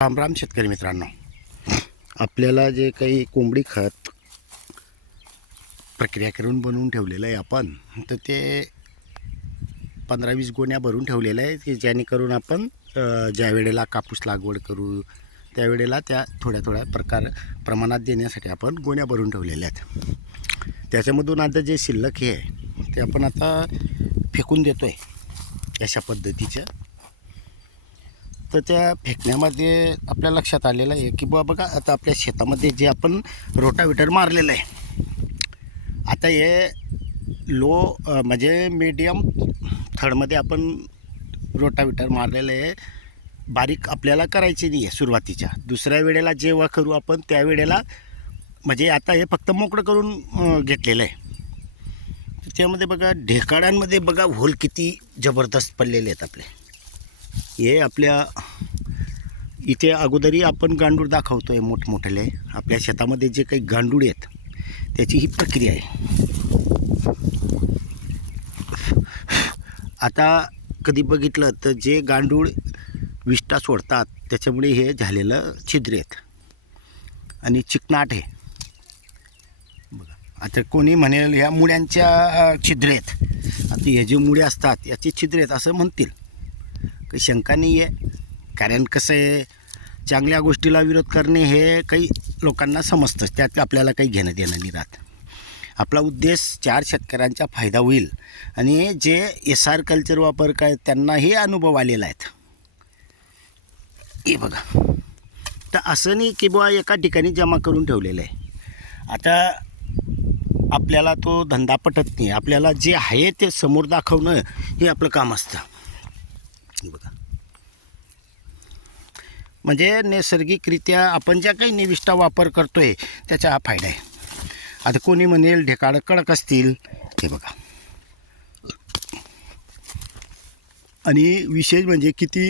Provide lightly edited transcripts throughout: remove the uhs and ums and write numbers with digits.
राम शेतकरी मित्रांनो, आपल्याला जे काही कोंबडी खत प्रक्रिया करून बनवून ठेवलेलं आहे आपण, तर ते 15-20 गोण्या भरून ठेवलेल्या आहे की जेणेकरून आपण ज्या वेळेला कापूस लागवड करू त्यावेळेला त्या थोड्या थोड्या प्रमाणात देण्यासाठी आपण गोण्या भरून ठेवलेल्या आहेत. त्याच्यामधून आता जे शिल्लक हे आहे ते आपण आता फेकून देतो आहे अशा पद्धतीचं. तर त्या फेकण्यामध्ये आपल्या लक्षात आलेलं आहे की बघा आता आपल्या शेतामध्ये जे आपण रोटावेटर मारलेलं आहे, आता हे म्हणजे मीडियम थर्डमध्ये आपण रोटावेटर मारलेलं आहे. बारीक आपल्याला करायची नाही आहे सुरुवातीच्या. दुसऱ्या वेळेला जेव्हा करू आपण त्यावेळेला म्हणजे आता हे फक्त मोकळं करून घेतलेलं आहे. त्यामध्ये बघा ढेकाळांमध्ये बघा होल किती जबरदस्त पडलेले आहेत आपले. हे आपल्या इथे अगोदरी आपण गांडूळ दाखवतो आहे मोठमोठे. आपल्या शेतामध्ये जे काही गांडूळ आहेत त्याची ही प्रक्रिया आहे. आता कधी बघितलं तर जे गांडूळ विष्ठा सोडतात त्याच्यामुळे हे झालेलं छिद्र आहेत आणि चिकनाट आहे बघा. आता कोणी म्हणेल ह्या मुळ्यांच्या छिद्र आहेत, आता हे जे मुळे असतात याची छिद्र आहेत असं म्हणतील, काही शंका नाही आहे. कारण कसं आहे, चांगल्या गोष्टीला विरोध करणे हे काही लोकांना समजतं, त्यात आपल्याला काही घेणं देणं नाही राहत. आपला उद्देश 4 शेतकऱ्यांचा फायदा होईल आणि जे SR कल्चर वापर काय त्यांनाही अनुभव आलेला आहेत. हे बघा, तर असं नाही की बुवा एका ठिकाणी जमा करून ठेवलेलं आहे. आता आपल्याला तो धंदा पटत नाही, आपल्याला जे आहे ते समोर दाखवणं हे आपलं काम असतं. बघा, म्हणजे नैसर्गिकरित्या आपण ज्या काही निविष्ठा वापर करतोय त्याचा हा फायदा आहे. आता कोणी म्हणेल ढेकाळं कडक असतील, हे बघा. आणि विशेष म्हणजे किती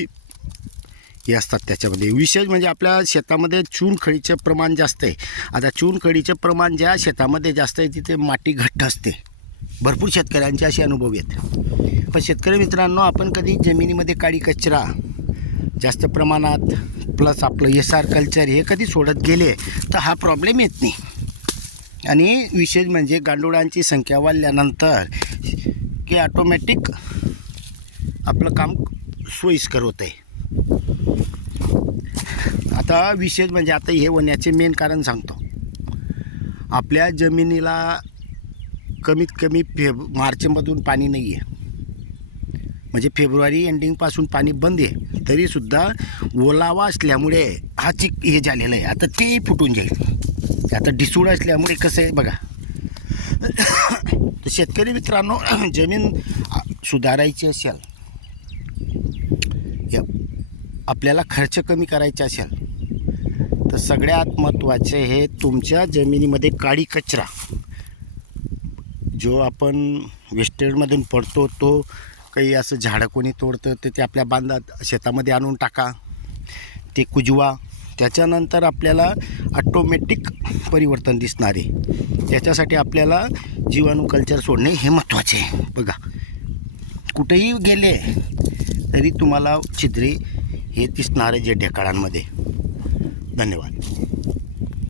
हे असतात त्याच्यामध्ये, विशेष म्हणजे आपल्या शेतामध्ये चुनखडीचं प्रमाण जास्त आहे. आता चुनखडीचं प्रमाण ज्या शेतामध्ये जास्त आहे तिथे माती घट्ट असते. भरपूर शेतकऱ्यांचे असे अनुभव आहेत. पण शेतकरी मित्रांनो, आपण कधी जमिनीमध्ये काळी कचरा जास्त प्रमाणात प्लस आपलं SR कल्चर हे कधी सोडत गेले तर हा प्रॉब्लेम येत नाही. आणि विशेष म्हणजे गांडुळांची संख्या वाढल्यानंतर की ऑटोमॅटिक आपलं काम सोयीस्कर होतं आहे. आता विशेष म्हणजे आता हे होण्याचे मेन कारण सांगतो. आपल्या जमिनीला कमीत कमी मार्चमधून पाणी नाही आहे, म्हणजे फेब्रुवारी एंडिंगपासून पाणी बंद आहे, तरीसुद्धा ओलावा असल्यामुळे हा चिक हे झालेलं आहे. आता तेही फुटून जाईल. आता डिसूळ असल्यामुळे कसं आहे बघा. तर शेतकरी मित्रांनो, जमीन सुधारायची असेल, आपल्याला खर्च कमी करायचा असेल तर सगळ्यात महत्त्वाचे हे तुमच्या जमिनीमध्ये काळी कचरा जो आपण वेस्टेजमधून पडतो, तो काही असं झाडं कोणी तोडतं तर ते आपल्या बांधात शेतामध्ये आणून टाका, ते कुजवा. त्याच्यानंतर आपल्याला ऑटोमॅटिक परिवर्तन दिसणार आहे. त्याच्यासाठी आपल्याला जीवाणू कल्चर सोडणे हे महत्त्वाचे आहे. बघा, कुठेही गेले तरी तुम्हाला छिद्रे हे दिसणार आहे जे ढेकाळांमध्ये. धन्यवाद.